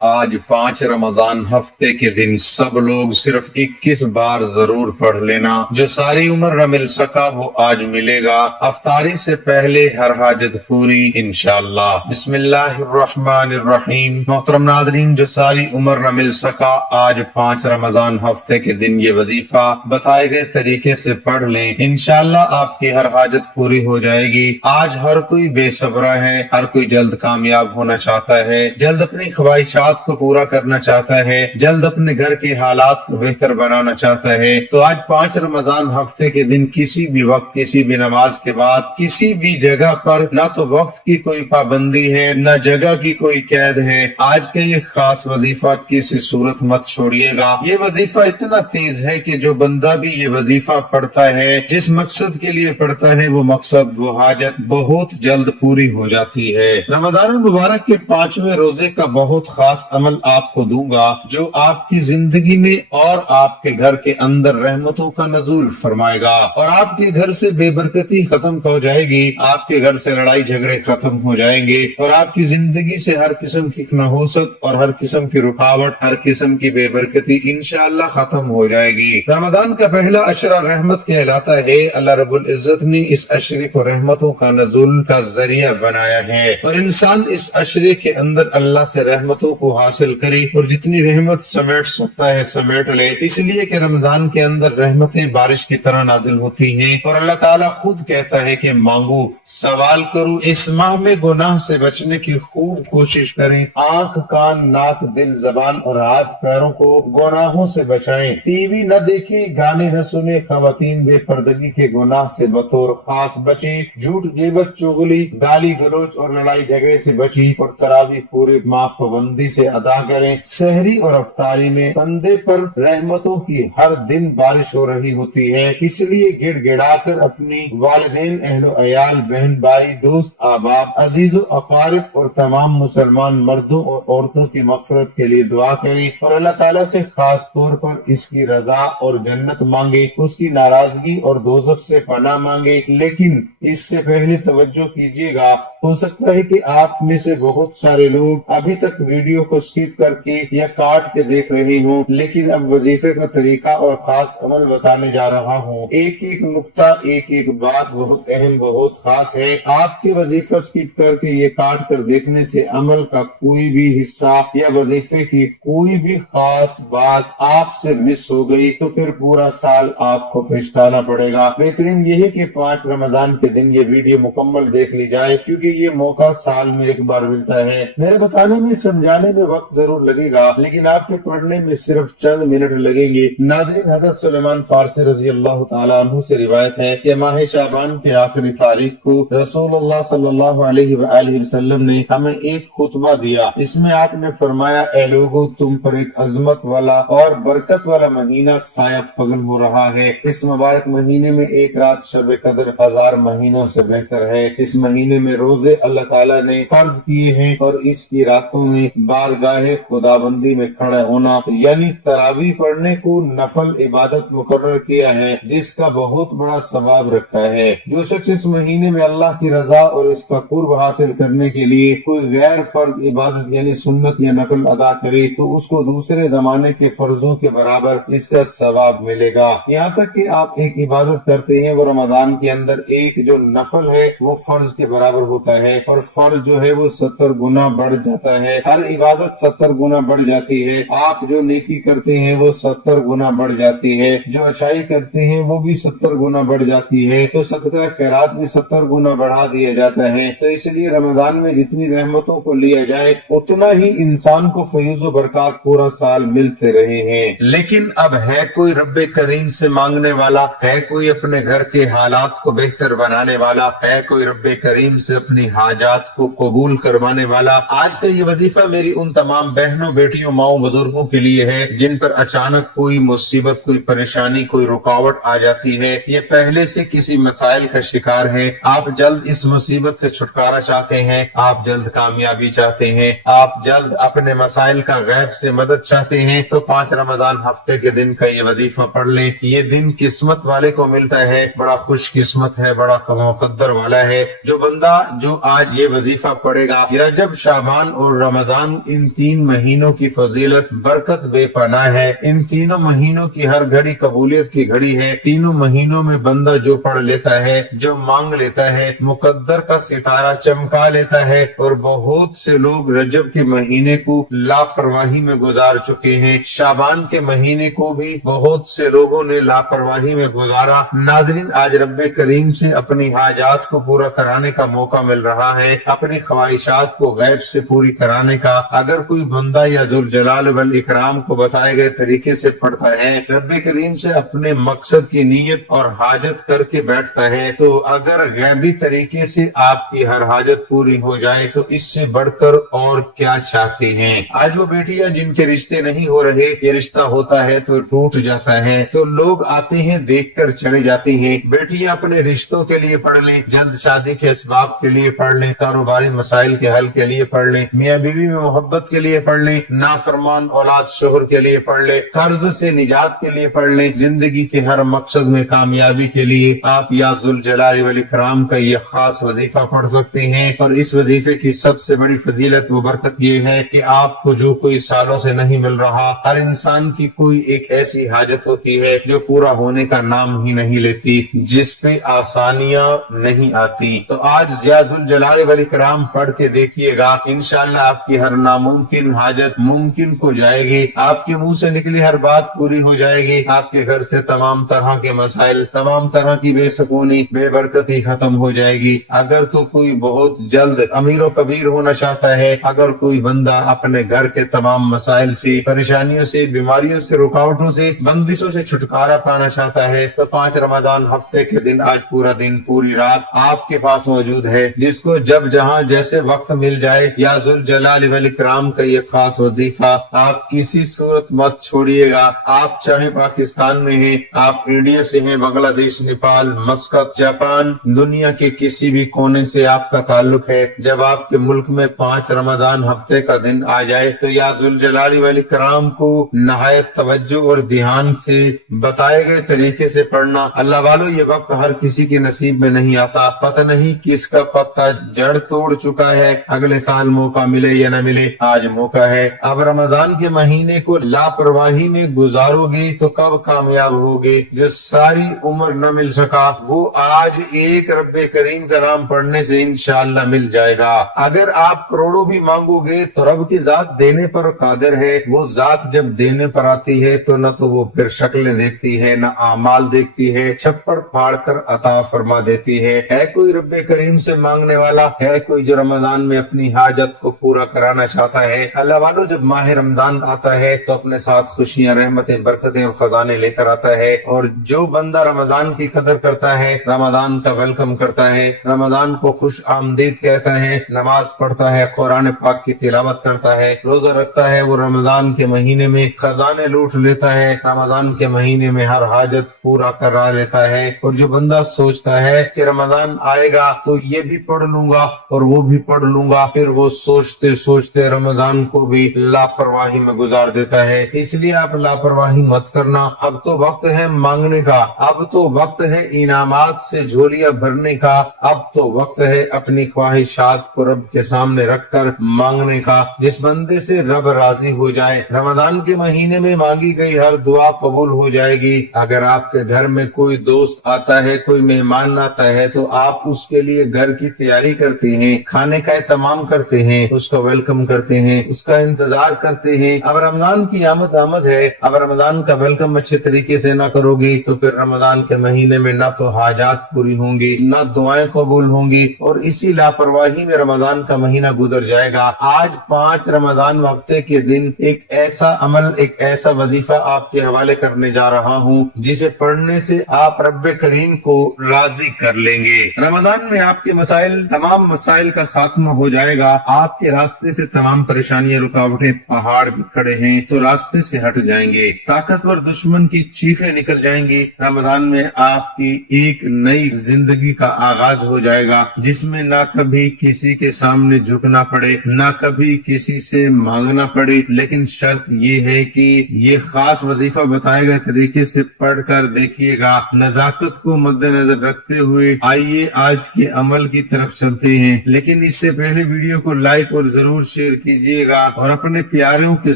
آج 5 رمضان ہفتے کے دن سب لوگ صرف 21 بار ضرور پڑھ لینا۔ جو ساری عمر نہ مل سکا وہ آج ملے گا۔ افطاری سے پہلے ہر حاجت پوری انشاءاللہ۔ بسم اللہ الرحمن الرحیم۔ محترم ناظرین، جو ساری عمر نہ مل سکا آج 5 رمضان ہفتے کے دن یہ وظیفہ بتائے گئے طریقے سے پڑھ لیں، انشاءاللہ آپ کی ہر حاجت پوری ہو جائے گی۔ آج ہر کوئی بے صبر ہے، ہر کوئی جلد کامیاب ہونا چاہتا ہے، جلد اپنی خواہشات کو پورا کرنا چاہتا ہے، جلد اپنے گھر کے حالات کو بہتر بنانا چاہتا ہے۔ تو آج 5 رمضان ہفتے کے دن کسی بھی وقت، کسی بھی نماز کے بعد، کسی بھی جگہ پر نہ تو وقت کی کوئی پابندی ہے نہ جگہ کی کوئی قید ہے، آج کا یہ خاص وظیفہ کسی صورت مت چھوڑیے گا۔ یہ وظیفہ اتنا تیز ہے کہ جو بندہ بھی یہ وظیفہ پڑھتا ہے، جس مقصد کے لیے پڑھتا ہے، وہ مقصد، وہ حاجت بہت جلد پوری ہو جاتی ہے۔ رمضان المبارک کے 5ویں روزے کا بہت خاص عمل آپ کو دوں گا جو آپ کی زندگی میں اور آپ کے گھر کے اندر رحمتوں کا نزول فرمائے گا، اور آپ کے گھر سے بے برکتی ختم ہو جائے گی، آپ کے گھر سے لڑائی جھگڑے ختم ہو جائیں گے، اور آپ کی زندگی سے ہر قسم کی نحوست اور ہر قسم کی رکاوٹ، ہر قسم کی بے برکتی انشاءاللہ ختم ہو جائے گی۔ رمضان کا پہلا عشرہ رحمت کہلاتا ہے۔ اللہ رب العزت نے اس عشرے کو رحمتوں کا نزول کا ذریعہ بنایا ہے، اور انسان اس عشرے کے اندر اللہ سے رحمتوں کو حاصل کرے اور جتنی رحمت سمیٹ سکتا ہے سمیٹ لے، اس لیے کہ رمضان کے اندر رحمتیں بارش کی طرح نازل ہوتی ہیں، اور اللہ تعالیٰ خود کہتا ہے کہ مانگو، سوال کرو۔ اس ماہ میں گناہ سے بچنے کی خوب کوشش کریں، آنکھ، کان، ناک، دل، زبان اور ہاتھ پیروں کو گناہوں سے بچائیں، ٹی وی نہ دیکھیں، گانے نہ سنیں، خواتین بے پردگی کے گناہ سے بطور خاص بچیں، جھوٹ، غیبت، چغلی، گالی گلوچ اور لڑائی جھگڑے سے بچیں، اور تراویح پورے ماہ پابندی سے ادا کریں۔ سحری اور افطاری میں کندھے پر رحمتوں کی ہر دن بارش ہو رہی ہوتی ہے، اس لیے گڑ گڑا کر اپنی والدین، اہل و عیال، بہن بھائی، دوست احباب، عزیز و اقارب اور تمام مسلمان مردوں اور عورتوں کی مغفرت کے لیے دعا کریں، اور اللہ تعالیٰ سے خاص طور پر اس کی رضا اور جنت مانگے، اس کی ناراضگی اور دوزخ سے پناہ مانگے۔ لیکن اس سے پہلے توجہ کیجیے گا، ہو سکتا ہے کہ آپ میں سے بہت سارے لوگ ابھی تک ویڈیو کو سکپ کر کے یا کاٹ کے دیکھ رہے ہوں، لیکن اب وظیفے کا طریقہ اور خاص عمل بتانے جا رہا ہوں۔ ایک ایک نقطہ، ایک ایک بات بہت اہم، بہت خاص ہے۔ آپ کے وظیفہ سکپ کر کے یہ کاٹ کر دیکھنے سے عمل کا کوئی بھی حصہ یا وظیفے کی کوئی بھی خاص بات آپ سے مس ہو گئی تو پھر پورا سال آپ کو پچھتانا پڑے گا۔ بہترین یہ ہے کہ 5 رمضان کے دن یہ ویڈیو مکمل دیکھ لی جائے، کیونکہ یہ موقع سال میں ایک بار ملتا ہے۔ میرے بتانے میں، سمجھانے میں وقت ضرور لگے گا، لیکن آپ کے پڑھنے میں صرف چند منٹ لگیں گے۔ ناظرین، حضرت سلیمان فارسی رضی اللہ تعالیٰ عنہ سے روایت ہے کہ ماہ شعبان کے آخری تاریخ کو رسول اللہ صلی اللہ علیہ وآلہ وسلم نے ہمیں ایک خطبہ دیا۔ اس میں آپ نے فرمایا، اے لوگو، تم پر ایک عظمت والا اور برکت والا مہینہ سایہ فگن ہو رہا ہے۔ اس مبارک مہینے میں ایک رات شب قدر 1000 مہینوں سے بہتر ہے۔ اس مہینے میں روزے اللہ تعالیٰ نے فرض کیے ہیں، اور اس کی راتوں میں بارگاہ خداوندی میں کھڑا ہونا یعنی تراویح پڑھنے کو نفل عبادت مقرر کیا ہے، جس کا بہت بڑا ثواب رکھا ہے۔ جو شخص اس مہینے میں اللہ کی رضا اور اس کا قرب حاصل کرنے کے لیے کوئی غیر فرض عبادت یعنی سنت یا نفل ادا کرے تو اس کو دوسرے زمانے کے فرضوں کے برابر اس کا ثواب ملے گا۔ یہاں تک کہ آپ ایک عبادت کرتے ہیں، وہ رمضان کے اندر ایک جو نفل ہے وہ فرض کے برابر ہوتا ہے، اور فرض جو ہے وہ 70 گنا بڑھ جاتا ہے۔ ہر عبادت 70 گنا بڑھ جاتی ہے۔ آپ جو نیکی کرتے ہیں وہ 70 گنا بڑھ جاتی ہے، جو اچھائی کرتے ہیں وہ بھی 70 گنا بڑھ جاتی ہے، تو صدقہ خیرات بھی 70 گنا بڑھا دیا جاتا ہے۔ تو اس لیے رمضان میں جتنی رحمتوں کو لیا جائے اتنا ہی انسان کو فیض و برکات پورا سال ملتے رہے ہیں۔ لیکن اب ہے کوئی رب کریم سے مانگنے والا؟ ہے کوئی اپنے گھر کے حالات کو بہتر بنانے والا؟ ہے کوئی رب کریم سے اپنی حاجات کو قبول کروانے والا؟ آج کا یہ وظیفہ میری ان تمام بہنوں، بیٹیوں، ماؤں، بزرگوں کے لیے ہے جن پر اچانک کوئی مصیبت، کوئی پریشانی، کوئی رکاوٹ آ جاتی ہے، یہ پہلے سے کسی مسائل کا شکار ہے، آپ جلد اس مصیبت سے چھٹکارا چاہتے ہیں، آپ جلد کامیابی چاہتے ہیں، آپ جلد اپنے مسائل کا غیب سے مدد چاہتے ہیں، تو 5 رمضان ہفتے کے دن کا یہ وظیفہ پڑھ لیں۔ یہ دن قسمت والے کو ملتا ہے، بڑا خوش قسمت ہے، بڑا مقدر والا ہے۔ جو بندہ جو آج یہ وظیفہ پڑھے گا، رجب، شعبان اور رمضان، ان 3 مہینوں کی فضیلت برکت بے پناہ ہے۔ ان تینوں مہینوں کی ہر گھڑی قبولیت کی گھڑی ہے۔ تینوں مہینوں میں بندہ جو پڑھ لیتا ہے، جو مانگ لیتا ہے، مقدر کا ستارہ چمکا لیتا ہے۔ اور بہت سے لوگ رجب کے مہینے کو لاپرواہی میں گزار چکے ہیں، شعبان کے مہینے کو بھی بہت سے لوگوں نے لاپرواہی میں گزارا۔ ناظرین، آج رب کریم سے اپنی حاجات کو پورا کرانے کا موقع مل رہا ہے، اپنی خواہشات کو غیب سے پوری کرانے کا۔ اگر کوئی بندہ یا ذوالجلال والاکرام کو بتائے گئے طریقے سے پڑھتا ہے، رب کریم سے اپنے مقصد کی نیت اور حاجت کر کے بیٹھتا ہے، تو اگر غیبی طریقے سے آپ کی ہر حاجت پوری ہو جائے تو اس سے بڑھ کر اور کیا چاہتے ہیں۔ آج وہ بیٹیاں جن کے رشتے نہیں ہو رہے، یہ رشتہ ہوتا ہے تو ٹوٹ جاتا ہے، تو لوگ آتے ہیں دیکھ کر چلے جاتے ہیں۔ بیٹیاں اپنے رشتوں کے لیے پڑھ لیں، جلد شادی کے اسباب کے لیے پڑھ لیں، کاروباری مسائل کے حل کے لیے پڑھ لیں، میاں بیوی میں محبت کے لیے پڑھ لیں، نافرمان اولاد شوہر کے لیے پڑھ لیں، قرض سے نجات کے لیے پڑھ لیں، زندگی کے ہر مقصد میں کامیابی کے لیے آپ یا ذوالجلال والاکرام کا یہ خاص وظیفہ پڑھ سکتے ہیں۔ اور اس وظیفے کی سب سے بڑی فضیلت و برکت یہ ہے کہ آپ کو جو کوئی سالوں سے نہیں مل رہا، ہر انسان کی کوئی ایک ایسی حاجت ہوتی ہے جو پورا ہونے کا نام ہی نہیں لیتی، جس پہ آسانیاں نہیں آتی۔ تو آج یا ذوالجلال والاکرام پڑھ کے دیکھیے گا، انشاءاللہ آپ کی ہر ناممکن حاجت ممکن ہو جائے گی، آپ کے منہ سے نکلی ہر بات پوری ہو جائے گی، آپ کے گھر سے تمام طرح کے مسائل، تمام طرح کی بے سکونی، بے برکتی ختم ہو جائے گی۔ اگر تو کوئی بہت جلد امیر و کبیر ہونا چاہتا ہے، اگر کوئی بندہ اپنے گھر کے تمام مسائل سے، پریشانیوں سے، بیماریوں سے، رکاوٹوں سے، بندشوں سے چھٹکارا پانا چاہتا ہے، تو 5 رمضان ہفتے کے دن آج پورا دن پوری رات آپ کے پاس موجود ہے، جس کو جب جہاں جیسے وقت مل جائے، یا ذوالجلال والاکرام کا یہ خاص وظیفہ آپ کسی صورت مت چھوڑیے گا۔ آپ چاہے پاکستان میں ہیں، آپ انڈیا سے ہیں، بنگلہ دیش، نیپال، مسقط، جاپان، دنیا کے کسی بھی کونے سے آپ کا تعلق ہے، جب آپ کے ملک میں 5 رمضان ہفتے کا دن آ جائے تو یا ذوالجلال والاکرام کو نہایت توجہ اور دھیان سے بتائے گئے طریقے سے پڑھنا۔ اللہ والو، یہ وقت ہر کسی کے نصیب میں نہیں آتا، پتہ نہیں کس کا پتہ جڑ توڑ چکا ہے، اگلے سال موقع ملے یا نہ ملے، آج موقع ہے۔ اب رمضان کے مہینے کو لاپرواہی میں گزارو گے تو کب کامیاب ہوگے؟ جو ساری عمر نہ مل سکا وہ آج ایک رب کریم کا نام پڑھنے سے انشاءاللہ مل جائے گا۔ اگر آپ کروڑوں بھی مانگو گے تو رب کی ذات دینے پر قادر ہے۔ وہ ذات جب دینے پر آتی ہے تو نہ تو وہ پھر شکلیں دیکھتی ہے، نہ اعمال دیکھتی ہے، چھپڑ پھاڑ کر عطا فرما دیتی ہے۔ ہے کوئی رب کریم سے مانگنے والا؟ ہے کوئی جو رمضان میں اپنی حاجت کو پورا کرانا چاہتا ہے؟ اللہ والو، جب ماہ رمضان آتا ہے تو اپنے ساتھ خوشیاں، رحمتیں، برکتیں اور خزانے لے کر آتا ہے، اور جو بندہ رمضان کی قدر کرتا ہے، رمضان کا ویلکم کرتا ہے، رمضان کو خوش آمدید کہتا ہے، نماز پڑھتا ہے، قرآن پاک کی تلاوت کرتا ہے، روزہ رکھتا ہے، وہ رمضان کے مہینے میں خزانے لوٹ لیتا ہے، رمضان کے مہینے میں ہر حاجت پورا کرا لیتا ہے۔ اور جو بندہ سوچتا ہے کہ رمضان آئے گا تو یہ بھی پڑھ لوں گا اور وہ بھی پڑھ لوں گا، پھر وہ سوچتے سوچتے رمضان کو بھی لاپرواہی میں گزار دیتا ہے۔ اس لیے آپ لاپرواہی مت کرنا، اب تو وقت ہے مانگنے کا، اب تو وقت ہے انعامات سے جھولیاں بھرنے کا، اب تو وقت ہے اپنی خواہشات کو رب کے سامنے رکھ کر مانگنے کا، جس بندے سے رب راضی ہو جائے۔ رمضان کے مہینے میں مانگی گئی ہر دعا قبول ہو جائے گی۔ اگر آپ کے گھر میں کوئی دوست آتا ہے، کوئی مہمان آتا ہے، تو آپ اس کے لیے گھر کی تیاری کرتے ہیں، کھانے کا اہتمام کرتے ہیں، اس کا ویلکم کرتے ہیں، اس کا انتظار کرتے ہیں۔ اب رمضان کی آمد ہے، اب رمضان کا ویلکم اچھے طریقے سے نہ کرو گی تو پھر رمضان کے مہینے میں نہ تو حاجات پوری ہوں گی، نہ دعائیں قبول ہوں گی، اور اسی لاپرواہی میں رمضان کا مہینہ گزر جائے گا۔ آج 5 رمضان ہفتے کے دن ایک ایسا عمل، ایک ایسا وظیفہ آپ کے حوالے کرنے جا رہا ہوں جسے پڑھنے سے آپ رب کریم کو راضی کر لیں گے۔ رمضان میں آپ کے مسائل، تمام مسائل کا خاتمہ ہو جائے گا، آپ کے راستے سے تمام پریشانیاں، رکاوٹیں، پہاڑ بھی کھڑے ہیں تو راستے سے ہٹ جائیں گے، طاقتور دشمن کی چیخیں نکل جائیں گی۔ رمضان میں آپ کی ایک نئی زندگی کا آغاز ہو جائے گا، جس میں نہ کبھی کسی کے سامنے جھکنا پڑے، نہ کبھی کسی سے مانگنا پڑے، لیکن شرط یہ ہے کہ یہ خاص وظیفہ بتائے گئے طریقے سے پڑھ کر دیکھیے گا۔ نزاکت کو مد نظر رکھتے ہوئے آئیے آج کے عمل کی طرف چلتے ہیں، لیکن اس سے پہلے ویڈیو کو لائک اور ضرور شیئر کیجیے گا اور اپنے پیاروں کے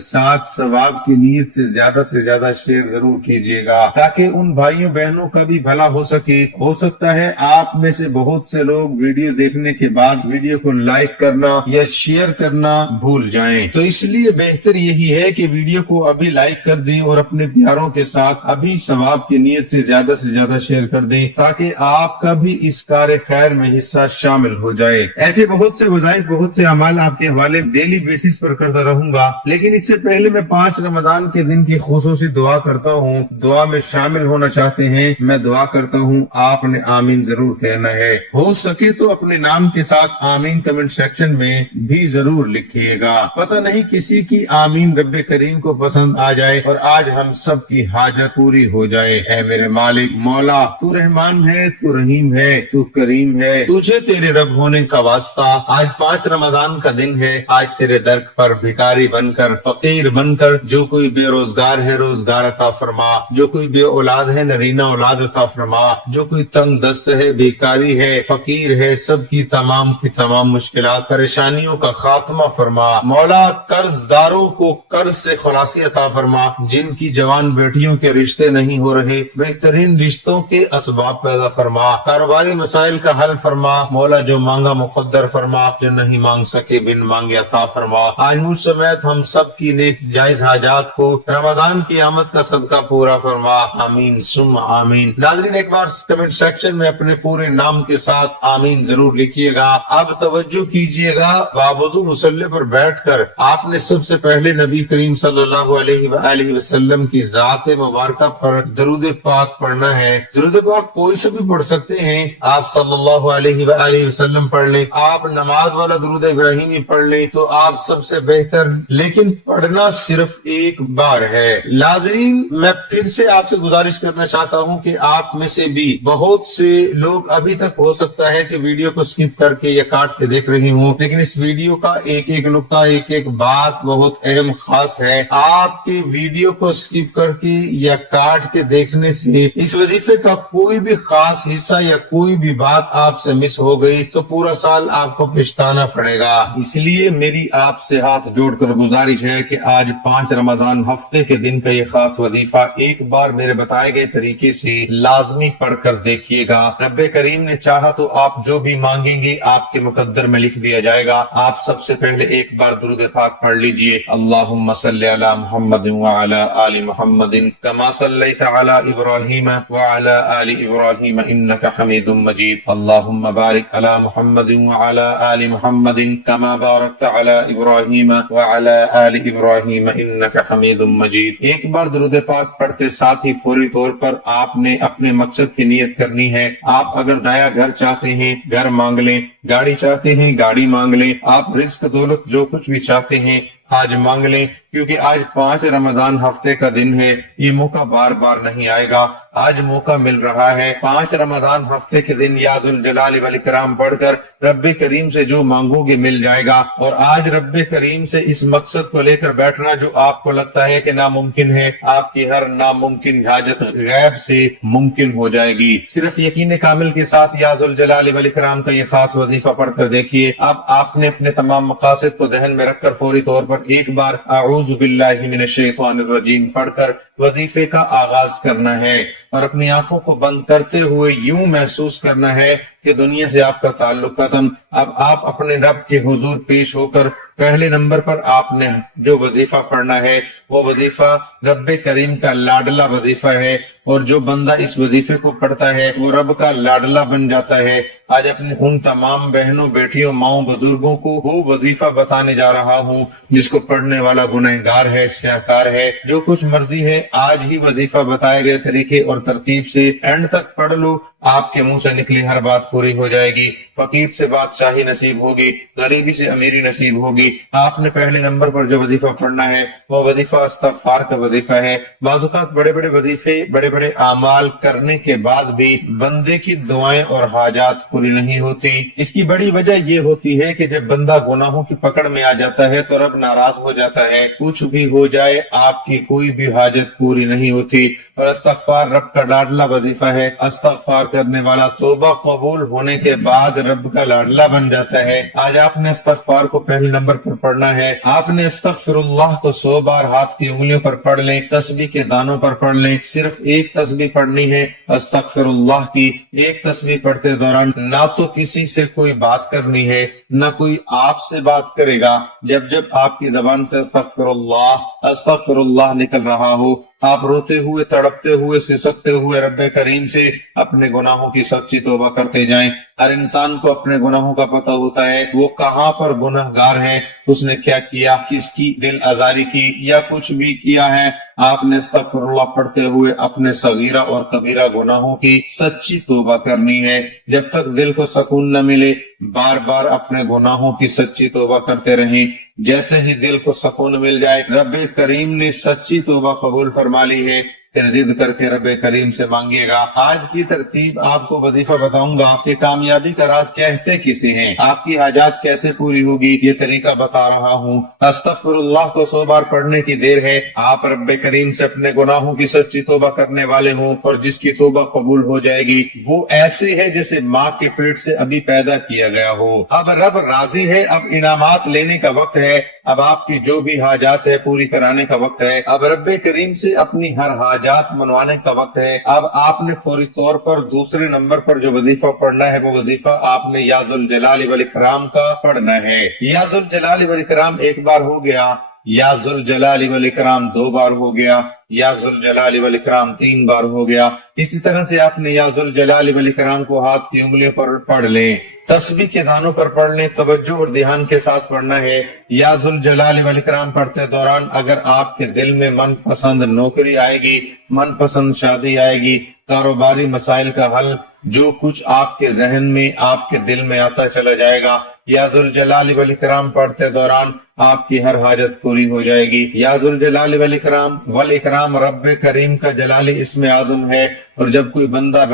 ساتھ ثواب کی نیت سے زیادہ شیئر ضرور کیجیے گا تاکہ ان بھائیوں بہنوں کا بھی بھلا ہو سکے۔ ہو سکتا ہے آپ میں سے بہت سے لوگ ویڈیو دیکھنے کے بعد ویڈیو کو لائک کرنا یا شیئر کرنا بھول جائیں، تو اس لیے بہتر یہی ہے کہ ویڈیو کو ابھی لائک کر دیں اور اپنے پیاروں کے ساتھ ابھی ثواب کی نیت سے زیادہ شیئر کر دیں تاکہ آپ کا بھی اس کار خیر میں حصہ شامل ہو جائے۔ ایسے بہت سے وظائف، بہت سے اعمال آپ کے حوالے ڈیلی بیسس پر کرتا رہوں گا، لیکن اس سے پہلے میں 5 رمضان کے دن کی خصوصی دعا کرتا ہوں۔ دعا میں شامل ہونا چاہتے ہیں، میں دعا کرتا ہوں، آپ نے آمین ضرور کہنا ہے۔ ہو سکے تو اپنے نام کے ساتھ آمین کمنٹ سیکشن میں بھی ضرور لکھیے گا، پتہ نہیں کسی کی آمین رب کریم کو پسند آ جائے اور آج ہم سب کی حاجت پوری ہو جائے۔ اے میرے مالک مولا، تو رحمان ہے، تو رحیم ہے، تو کریم ہے، تجھے تیرے رب ہونے کا واسطہ آج 5 رمضان کا دن ہے، آج تیرے در پر بھکاری بن کر، فقیر بن کر، جو کوئی بے روزگار ہے روزگار عطا فرما، جو کوئی بے اولاد ہے نرینہ اولاد عطا فرما، جو کوئی تنگ دست ہے، بیکاری ہے، فقیر ہے، سب کی تمام مشکلات پریشانیوں کا خاتمہ فرما۔ مولا قرض داروں کو قرض سے خلاصی عطا فرما، جن کی جوان بیٹیوں کے رشتے نہیں ہو رہے بہترین رشتوں کے اسباب پیدا فرما، کاروباری مسائل کا حل فرما، مولا جو مانگا مقدر فرما، جو نہیں مانگ سکے بن مانگے عطا فرما۔ آج مجھ سمیت ہم سب کی نیک جائز حاجات کو رمضان کی آمد کا صدقہ پورا فرما، آمین ثم آمین۔ ناظرین ایک بار کمنٹ سیکشن میں اپنے پورے نام کے ساتھ آمین ضرور لکھیے گا۔ اب توجہ کیجیے گا، باوضو مصلی پر بیٹھ کر آپ نے سب سے پہلے نبی کریم صلی اللہ علیہ وآلہ وسلم کی ذات مبارکہ پر درود پاک پڑھنا ہے۔ درود پاک کوئی سے بھی پڑھ سکتے ہیں، آپ صلی اللہ علیہ وآلہ وسلم پڑھ لیں، آپ نماز والا درود ابراہیمی پڑھ لیں تو آپ سب سے بہتر، لیکن پڑھنا صرف ایک بار ہے۔ ناظرین میں پھر سے آپ سے گزارش کرنا چاہتا ہوں کہ آپ میں سے بھی بہت سے لوگ ابھی تک ہو سکتا ہے کہ ویڈیو کو سکپ کر کے یا کاٹ کے دیکھ رہے ہوں، لیکن اس ویڈیو کا ایک نقطہ، ایک بات بہت اہم خاص ہے۔ آپ کے ویڈیو کو سکپ کر کے یا کاٹ کے دیکھنے سے اس وظیفے کا کوئی بھی خاص حصہ یا کوئی بھی بات آپ سے مس ہو گئی تو پورا سال آپ کو پچھتانا پڑے گا۔ اس لیے میری آپ سے ہاتھ جوڑ کر گزارش ہے کہ آج 5 رمضان ہفتے کے دن کا یہ خاص وظیفہ ایک بار میرے بتائے گئے طریقے سے لازمی پڑھ کر دیکھیے گا۔ رب کریم نے چاہا تو آپ جو بھی مانگیں گے آپ کے مقدر میں لکھ دیا جائے گا۔ آپ سب سے پہلے ایک بار درود پاک پڑھ لیجئے، اللہم صلی علی محمد وعلی آل محمد کما صلیت علی ابراہیم وعلی آل ابراہیم انک حمید مجید، اللہم بارک علی محمد وعلی آل محمد کما بارکت علی ابراہیم وعلی آل ابراہیم انک حمید مجید۔ ایک بار درود پاک پڑھتے ساتھ ہی فوری طور پر آپ نے اپنے مقصد کی نیت کرنی ہے۔ آپ اگر نیا گھر چاہتے ہیں گھر مانگ لیں، گاڑی چاہتے ہیں گاڑی مانگ لیں، آپ رزق دولت جو کچھ بھی چاہتے ہیں آج مانگ لیں، کیونکہ آج 5 رمضان ہفتے کا دن ہے، یہ موقع بار بار نہیں آئے گا، آج موقع مل رہا ہے۔ 5 رمضان ہفتے کے دن یا ذوالجلال والاکرام پڑھ کر رب کریم سے جو مانگو گے مل جائے گا، اور آج رب کریم سے اس مقصد کو لے کر بیٹھنا جو آپ کو لگتا ہے کہ ناممکن ہے، آپ کی ہر ناممکن حاجت غیب سے ممکن ہو جائے گی۔ صرف یقین کامل کے ساتھ یا ذوالجلال والاکرام کا یہ خاص وظیفہ پڑھ کر دیکھیے۔ اب آپ نے اپنے تمام مقاصد کو ذہن میں رکھ کر فوری طور پر ایک بار اعوذ باللہ من الشیطان الرجیم پڑھ کر وظیفے کا آغاز کرنا ہے، اور اپنی آنکھوں کو بند کرتے ہوئے یوں محسوس کرنا ہے کہ دنیا سے آپ کا تعلق ختم۔ اب آپ اپنے رب کے حضور پیش ہو کر پہلے نمبر پر آپ نے جو وظیفہ پڑھنا ہے وہ وظیفہ رب کریم کا لاڈلا وظیفہ ہے، اور جو بندہ اس وظیفے کو پڑھتا ہے وہ رب کا لاڈلا بن جاتا ہے۔ آج اپنے ان تمام بہنوں بیٹیوں ماؤں بزرگوں کو وہ وظیفہ بتانے جا رہا ہوں جس کو پڑھنے والا گنہگار ہے، سیاہکار ہے۔ جو کچھ مرضی ہے آج ہی وظیفہ بتائے گئے طریقے اور ترتیب سے اینڈ تک پڑھ لو، آپ کے منہ سے نکلی ہر بات پوری ہو جائے گی۔ فقیر سے بادشاہی نصیب ہوگی، غریبی سے امیری نصیب ہوگی۔ آپ نے پہلے نمبر پر جو وظیفہ پڑھنا ہے وہ وظیفہ استغفار کا وظیفہ ہے۔ بعض اوقات بڑے بڑے وظیفے، بڑے بڑے اعمال کرنے کے بعد بھی بندے کی دعائیں اور حاجات پوری نہیں ہوتی۔ اس کی بڑی وجہ یہ ہوتی ہے کہ جب بندہ گناہوں کی پکڑ میں آ جاتا ہے تو رب ناراض ہو جاتا ہے، کچھ بھی ہو جائے آپ کی کوئی بھی حاجت پوری نہیں ہوتی۔ اور استغفار رب کا لاڈلا وظیفہ ہے، استغفار کرنے والا توبہ قبول ہونے کے بعد رب کا لاڈلا بن جاتا ہے۔ آج آپ نے استغفار کو پہلے نمبر پر پڑھنا ہے۔ آپ نے استغفر اللہ کو 100 بار ہاتھ کی انگلیوں پر پڑھ لیں، تسبیح کے دانوں پر پڑھ لیں۔ صرف ایک تسبیح پڑھنی ہے استغفر اللہ کی۔ ایک تسبیح پڑھتے دوران نہ تو کسی سے کوئی بات کرنی ہے، نہ کوئی آپ سے بات کرے گا۔ جب جب آپ کی زبان سے استغفر اللہ نکل رہا ہو، آپ روتے ہوئے، تڑپتے ہوئے، سسکتے ہوئے رب کریم سے اپنے گناہوں کی سچی توبہ کرتے جائیں۔ ہر انسان کو اپنے گناہوں کا پتہ ہوتا ہے، وہ کہاں پر گناہ گار ہے، اس نے کیا کیا، کس کی دل آزاری کی یا کچھ بھی کیا ہے۔ آپ نے استغفر اللہ پڑھتے ہوئے اپنے صغیرہ اور کبیرہ گناہوں کی سچی توبہ کرنی ہے۔ جب تک دل کو سکون نہ ملے بار بار اپنے گناہوں کی سچی توبہ کرتے رہیں۔ جیسے ہی دل کو سکون مل جائے، رب کریم نے سچی توبہ قبول فرما لی ہے، پھر ضد کر کے رب کریم سے مانگیے گا۔ آج کی ترتیب آپ کو وظیفہ بتاؤں گا کہ کامیابی کا راز کہتے کسے ہیں، آپ کی حاجات کیسے پوری ہوگی، یہ طریقہ بتا رہا ہوں۔ استغفر اللہ کو 100 بار پڑھنے کی دیر ہے۔ آپ رب کریم سے اپنے گناہوں کی سچی توبہ کرنے والے ہوں، اور جس کی توبہ قبول ہو جائے گی وہ ایسے ہے جیسے ماں کے پیٹ سے ابھی پیدا کیا گیا ہو۔ اب رب راضی ہے، اب انعامات لینے کا وقت ہے، اب آپ کی جو بھی حاجات ہے پوری کرانے کا وقت ہے، اب رب کریم سے اپنی ہر حاجات منوانے کا وقت ہے۔ اب آپ نے فوری طور پر دوسرے نمبر پر جو وظیفہ پڑھنا ہے وہ وظیفہ آپ نے یا ذوالجلال والاکرام کا پڑھنا ہے۔ یا ذوالجلال والاکرام ایک بار ہو گیا، یا ذوالجلال والاکرام 2 بار ہو گیا، یا ذوالجلال والاکرام 3 بار ہو گیا۔ اسی طرح سے آپ نے یا ذوالجلال والاکرام کو ہاتھ کی انگلیوں پر پڑھ لیں، تسبیح کے دانوں پر پڑھ لیں، توجہ اور دھیان کے ساتھ پڑھنا ہے۔ یا ذوالجلال والاکرام پڑھتے دوران اگر آپ کے دل میں من پسند نوکری آئے گی، من پسند شادی آئے گی، کاروباری مسائل کا حل، جو کچھ آپ کے ذہن میں، آپ کے دل میں آتا چلا جائے گا، یا ذوالجلال والاکرام پڑھتے دوران آپ کی ہر حاجت پوری ہو جائے گی۔ یا ذوالجلال والاکرام رب کریم کا جلالی اسم اعظم ہے، اور جب کوئی بندہ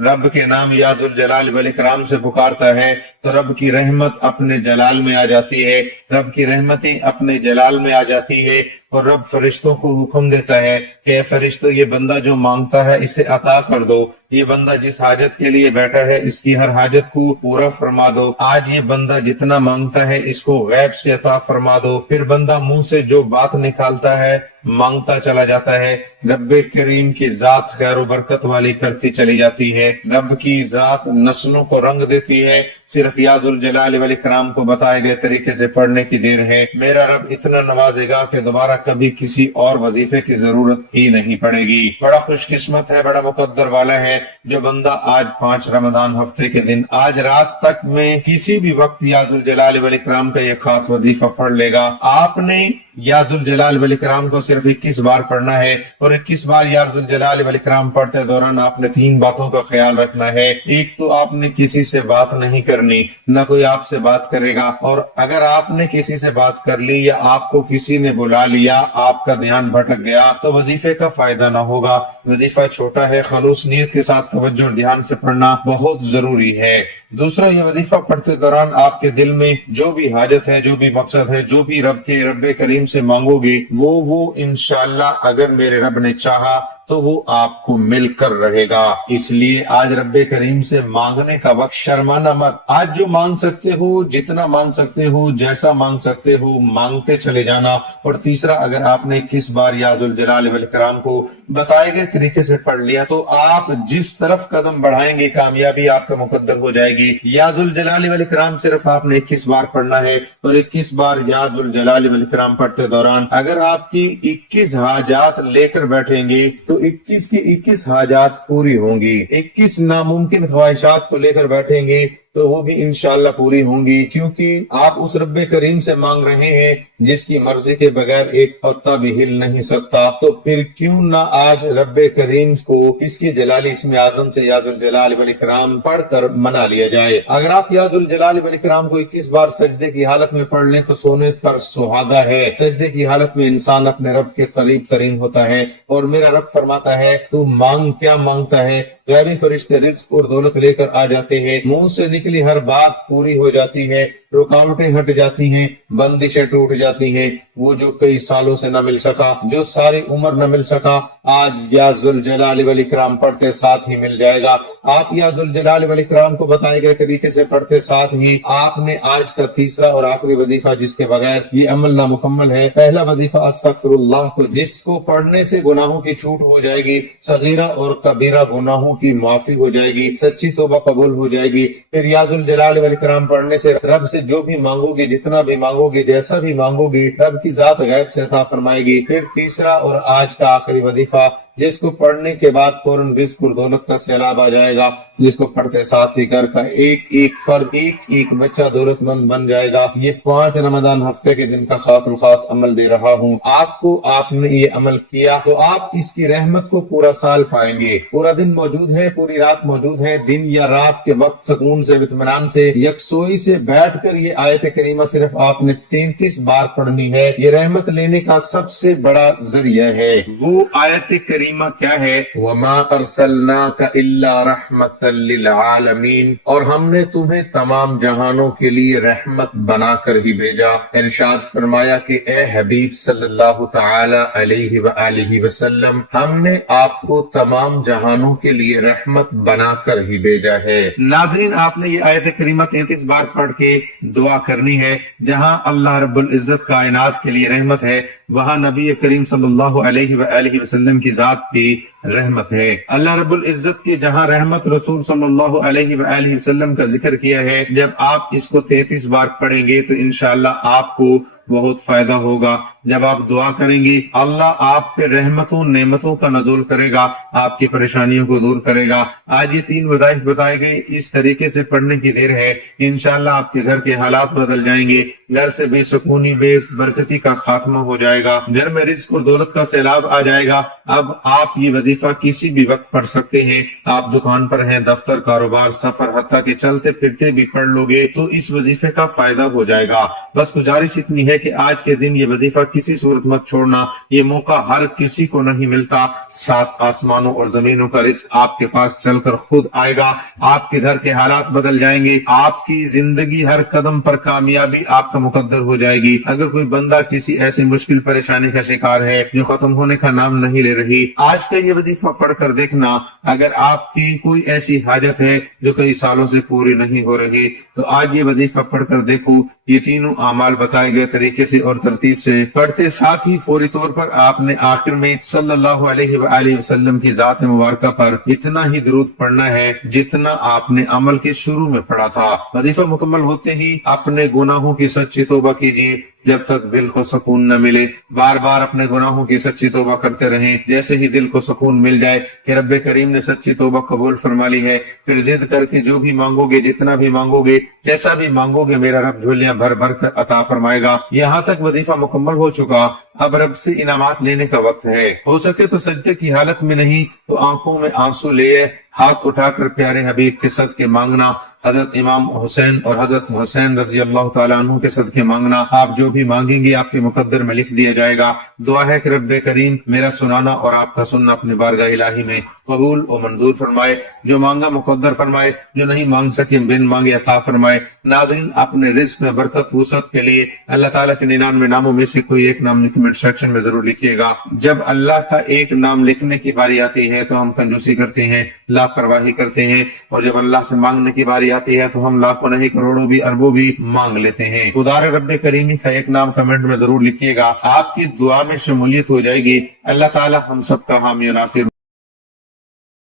رب کے نام یا ذوالجلال والاکرام سے پکارتا ہے تو رب کی رحمت اپنے جلال میں آ جاتی ہے، رب کی رحمتیں اپنے جلال میں آ جاتی ہے، اور رب فرشتوں کو حکم دیتا ہے کہ اے فرشتوں، یہ بندہ جو مانگتا ہے اسے عطا کر دو، یہ بندہ جس حاجت کے لیے بیٹھا ہے اس کی ہر حاجت کو پورا فرما دو، آج یہ بندہ جتنا مانگتا ہے اس کو غیب سے عطا فرما دو۔ پھر بندہ منہ سے جو بات نکالتا ہے مانگتا چلا جاتا ہے، رب کریم کی ذات خیر و برکت والی کرتی چلی جاتی ہے، رب کی ذات نسلوں کو رنگ دیتی ہے۔ صرف یا ذوالجلال والاکرام کو بتائے گئے طریقے سے پڑھنے کی دیر ہے، میرا رب اتنا نوازے گا کہ دوبارہ کبھی کسی اور وظیفے کی ضرورت ہی نہیں پڑے گی۔ بڑا خوش قسمت ہے، بڑا مقدر والا ہے جو بندہ آج 5 رمضان ہفتے کے دن آج رات تک میں کسی بھی وقت یا ذوالجلال والاکرام کا یہ خاص وظیفہ پڑھ لے گا۔ آپ نے یا ذوالجلال والاکرام کو صرف 21 بار پڑھنا ہے، اور 21 بار یا ذوالجلال والاکرام پڑھتے دوران آپ نے 3 باتوں کا خیال رکھنا ہے۔ ایک تو آپ نے کسی سے بات نہیں کرنی، نہ کوئی آپ سے بات کرے گا، اور اگر آپ نے کسی سے بات کر لی یا آپ کو کسی نے بلا لیا، آپ کا دھیان بھٹک گیا تو وظیفے کا فائدہ نہ ہوگا۔ وظیفہ چھوٹا ہے، خلوص نیت کے ساتھ توجہ اور دھیان سے پڑھنا بہت ضروری ہے۔ دوسرا، یہ وظیفہ پڑھتے دوران آپ کے دل میں جو بھی حاجت ہے، جو بھی مقصد ہے، جو بھی رب کریم سے مانگو گے وہ انشاءاللہ اگر میرے رب نے چاہا تو وہ آپ کو مل کر رہے گا۔ اس لیے آج رب کریم سے مانگنے کا وقت، شرمانا مت۔ آج جو مانگ سکتے ہو، جتنا مانگ سکتے ہو، جیسا مانگ سکتے ہو، مانگتے چلے جانا۔ اور تیسرا، اگر آپ نے 21 بار یا ذوالجلال والاکرام کو بتائے گئے طریقے سے پڑھ لیا تو آپ جس طرف قدم بڑھائیں گے کامیابی آپ کا مقدر ہو جائے گی۔ یا ذوالجلال والاکرام صرف آپ نے 21 بار پڑھنا ہے، اور 21 بار یا ذوالجلال والاکرام پڑھتے دوران اگر آپ کی 21 حاجات لے کر بیٹھیں گے تو 21 کی 21 حاجات پوری ہوں گی۔ 21 ناممکن خواہشات کو لے کر بیٹھیں گے تو وہ بھی انشاءاللہ پوری ہوں گی، کیونکہ آپ اس رب کریم سے مانگ رہے ہیں جس کی مرضی کے بغیر ایک پتا بھی ہل نہیں سکتا، تو پھر کیوں نہ آج رب کریم کو اس کی جلالی اسم اعظم سے یا ذوالجلال والاکرام پڑھ کر منا لیا جائے۔ اگر آپ یا ذوالجلال والاکرام کو 21 بار سجدے کی حالت میں پڑھ لیں تو سونے پر سہاگا ہے۔ سجدے کی حالت میں انسان اپنے رب کے قریب ترین ہوتا ہے، اور میرا رب فرماتا ہے تو مانگ کیا مانگتا ہے؟ غیبی فرشتے رزق اور دولت لے کر آ جاتے ہیں، منہ سے نکلی ہر بات پوری ہو جاتی ہے، رکاوٹیں ہٹ جاتی ہیں، بندشیں ٹوٹ جاتی ہیں۔ وہ جو کئی سالوں سے نہ مل سکا، جو ساری عمر نہ مل سکا، آج یا ذوالجلال والاکرام پڑھتے ساتھ ہی مل جائے گا۔ آپ یا ذوالجلال والاکرام کو بتائے گئے طریقے سے پڑھتے ساتھ ہی آپ نے آج کا تیسرا اور آخری وظیفہ، جس کے بغیر یہ عمل نامکمل ہے، پہلا وظیفہ استغفر اللہ کو، جس کو پڑھنے سے گناہوں کی چھوٹ ہو جائے گی، صغیرہ اور کبیرہ گناہوں کی معافی ہو جائے گی، سچی توبہ قبول ہو جائے گی۔ پھر یا ذوالجلال والاکرام پڑھنے سے رب سے جو بھی مانگو گی، جتنا بھی مانگو گی، جیسا بھی مانگو گی، رب کی ذات غیب سے عطا فرمائے گی۔ پھر تیسرا اور آج کا آخری وظیفہ، جس کو پڑھنے کے بعد فوراً رزق اور دولت کا سیلاب آ جائے گا، جس کو پڑھتے ساتھ ہی گھر کا ایک ایک فرد، ایک ایک بچہ دولت مند بن جائے گا۔ یہ 5 رمضان ہفتے کے دن کا خاص الخاص عمل دے رہا ہوں آپ کو۔ آپ نے یہ عمل کیا تو آپ اس کی رحمت کو پورا سال پائیں گے۔ پورا دن موجود ہے، پوری رات موجود ہے، دن یا رات کے وقت سکون سے، اطمینان سے، یکسوئی سے بیٹھ کر یہ آیت کریمہ صرف آپ نے 33 بار پڑھنی ہے۔ یہ رحمت لینے کا سب سے بڑا ذریعہ ہے۔ وہ آیت کریمہ کیا ہے؟ وَمَا أَرْسَلْنَاكَ إِلَّا رَحْمَةً لِلْعَالَمِينَ، اور ہم نے تمہیں تمام جہانوں کے لیے رحمت بنا کر ہی بھیجا۔ ارشاد فرمایا کہ اے حبیب صلی اللہ تعالی علیہ وآلہ وسلم، ہم نے آپ کو تمام جہانوں کے لیے رحمت بنا کر ہی بھیجا ہے۔ ناظرین، آپ نے یہ آیت کریمہ 33 بار پڑھ کے دعا کرنی ہے۔ جہاں اللہ رب العزت کائنات کے لیے رحمت ہے، وہاں نبی کریم صلی اللہ علیہ وآلہ وسلم کی ذات بھی رحمت ہے۔ اللہ رب العزت کی جہاں رحمت رسول صلی اللہ علیہ وآلہ وسلم کا ذکر کیا ہے، جب آپ اس کو 33 بار پڑھیں گے تو انشاءاللہ آپ کو بہت فائدہ ہوگا۔ جب آپ دعا کریں گے، اللہ آپ پہ رحمتوں نعمتوں کا نزول کرے گا، آپ کی پریشانیوں کو دور کرے گا۔ آج یہ 3 وظائف بتائے گئے، اس طریقے سے پڑھنے کی دیر ہے، انشاءاللہ آپ کے گھر کے حالات بدل جائیں گے، گھر سے بے سکونی بے برکتی کا خاتمہ ہو جائے گا، گھر میں رزق اور دولت کا سیلاب آ جائے گا۔ اب آپ یہ وظیفہ کسی بھی وقت پڑھ سکتے ہیں، آپ دکان پر ہیں، دفتر، کاروبار، سفر، حتیٰ کہ چلتے پھرتے بھی پڑھ لو گے تو اس وظیفے کا فائدہ ہو جائے گا۔ بس گزارش اتنی ہے کہ آج کے دن یہ وظیفہ کسی صورت مت چھوڑنا، یہ موقع ہر کسی کو نہیں ملتا۔ 7 آسمانوں اور زمینوں کا رزق آپ کے پاس چل کر خود آئے گا، آپ کے گھر کے حالات بدل جائیں گے، آپ کی زندگی ہر قدم پر کامیابی آپ کا مقدر ہو جائے گی۔ اگر کوئی بندہ کسی ایسی مشکل پریشانی کا شکار ہے جو ختم ہونے کا نام نہیں لے رہی، آج کا یہ وظیفہ پڑھ کر دیکھنا۔ اگر آپ کی کوئی ایسی حاجت ہے جو کئی سالوں سے پوری نہیں ہو رہی، تو آج یہ وظیفہ پڑھ کر دیکھو۔ یہ تینوں اعمال بتائے گئے طریقے سے اور ترتیب سے پڑھتے ساتھ ہی فوری طور پر آپ نے آخر میں صلی اللہ علیہ وآلہ وسلم کی ذات مبارکہ پر اتنا ہی درود پڑھنا ہے جتنا آپ نے عمل کے شروع میں پڑھا تھا۔ وظیفہ مکمل ہوتے ہی اپنے گناہوں کی سچی توبہ کیجیے جب تک دل کو سکون نہ ملے۔ بار بار اپنے گناہوں کی سچی توبہ کرتے رہیں، جیسے ہی دل کو سکون مل جائے کہ رب کریم نے سچی توبہ قبول فرما لی ہے، پھر ضد کر کے جو بھی مانگو گے، جتنا بھی مانگو گے، جیسا بھی مانگو گے، میرا رب جھولیاں بھر بھر کر عطا فرمائے گا۔ یہاں تک وظیفہ مکمل ہو چکا، اب رب سے انعامات لینے کا وقت ہے۔ ہو سکے تو سجدے کی حالت میں نہیں تو آنکھوں میں آنسو لیے ہاتھ اٹھا کر پیارے حبیب کے صدقے مانگنا، حضرت امام حسین اور حضرت حسین رضی اللہ تعالیٰ عنہ کے صدقے مانگنا۔ آپ جو بھی مانگیں گے آپ کے مقدر میں لکھ دیا جائے گا۔ دعا ہے کہ رب کریم میرا سنانا اور آپ کا سننا اپنے بارگاہ الہی میں قبول و منظور فرمائے، جو مانگا مقدر فرمائے، جو نہیں مانگ سکے بن مانگے عطا فرمائے۔ ناظرین، اپنے رزق میں برکت وسعت کے لیے اللہ تعالیٰ کے 99 ناموں میں سے کوئی ایک نام کمنٹ سیکشن میں ضرور لکھیے گا۔ جب اللہ کا ایک نام لکھنے کی باری آتی ہے تو ہم کنجوسی کرتے ہیں، لاپرواہی کرتے ہیں، اور جب اللہ سے مانگنے کی باری آتی ہے تو ہم لاکھوں نہیں کروڑوں بھی اربوں بھی مانگ لیتے ہیں۔ خدا رب کریمی کا ایک نام کمنٹ میں ضرور لکھیے گا، آپ کی دعا میں شمولیت ہو جائے گی۔ اللہ تعالیٰ ہم سب کا حامی و ناصر